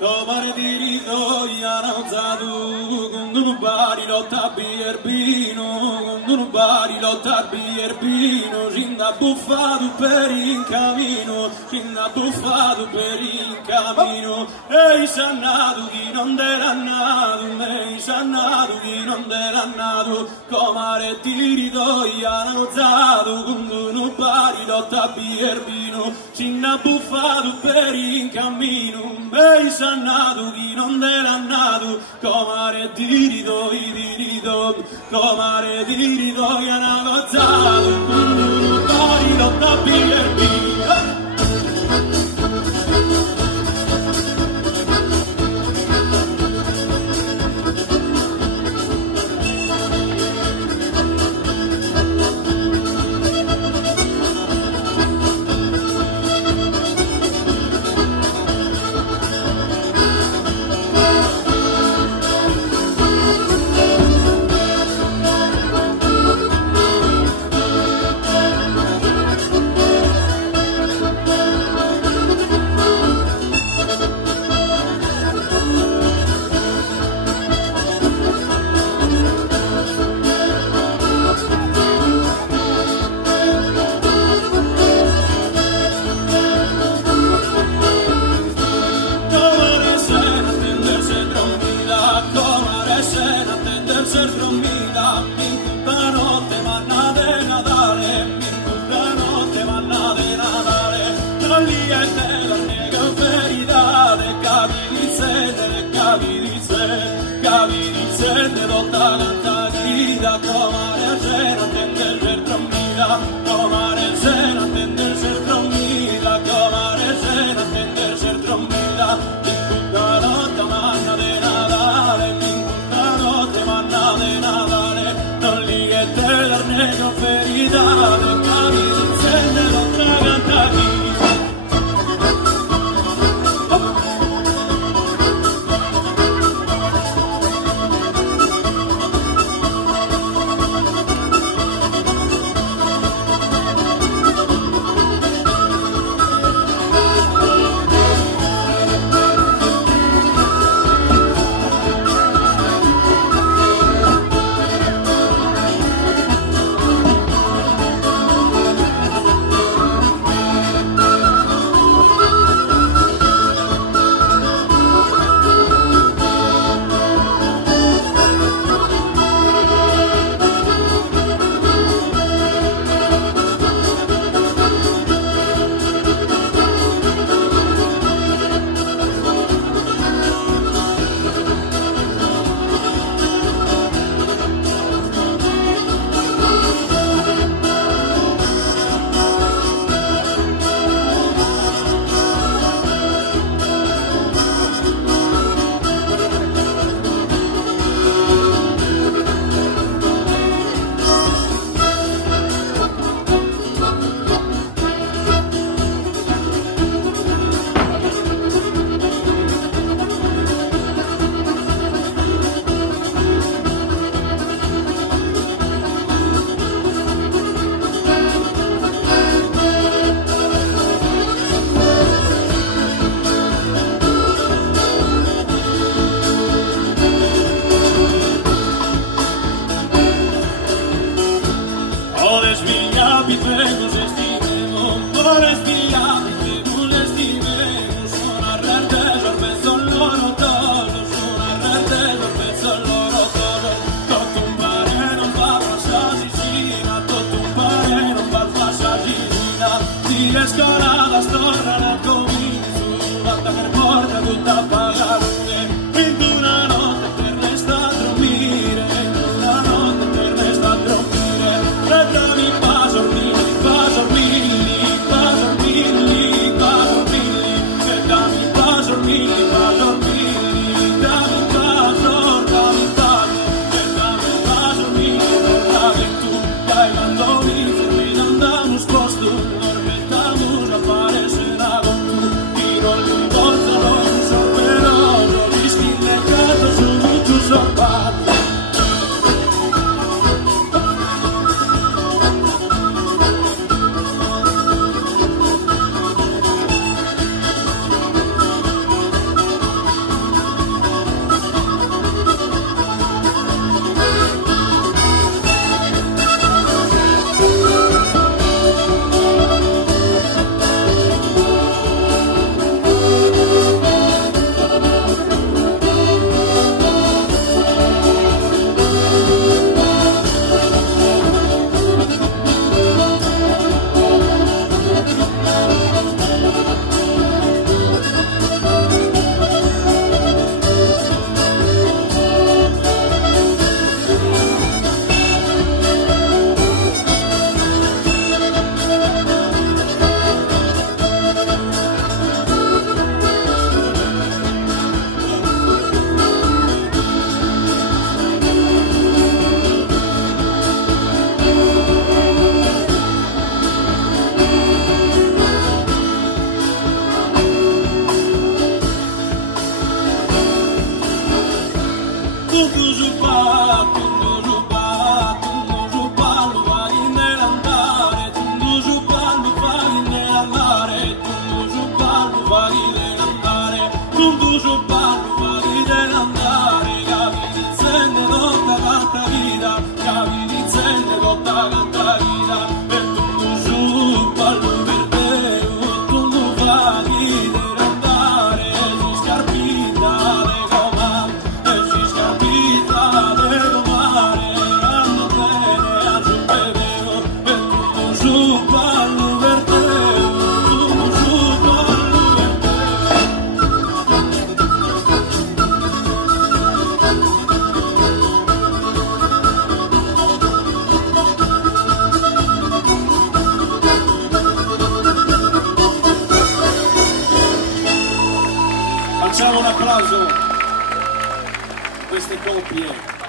Comare di ridoia nauzadu, con bari lotta bierbino, con bari lotta bierbino, cinda buffato per in camino, cinda buffato per in camino, ehi sannato chi non era nato, ehi sannato chi non era nato, comare di ridoia nauzadu, con bari lotta bierbino, cinda buffato per in camino, ehi sannato chi non era nato, comare di rido, comare di rido, e hanno gozzato, pari lotta bierbino. ridere, andare, si scarpita de gomare, si scarpita de gomare, ando bene a giù bevevo, e tu su ballo vertevo, tu su ballo Facciamo un applauso a queste coppie.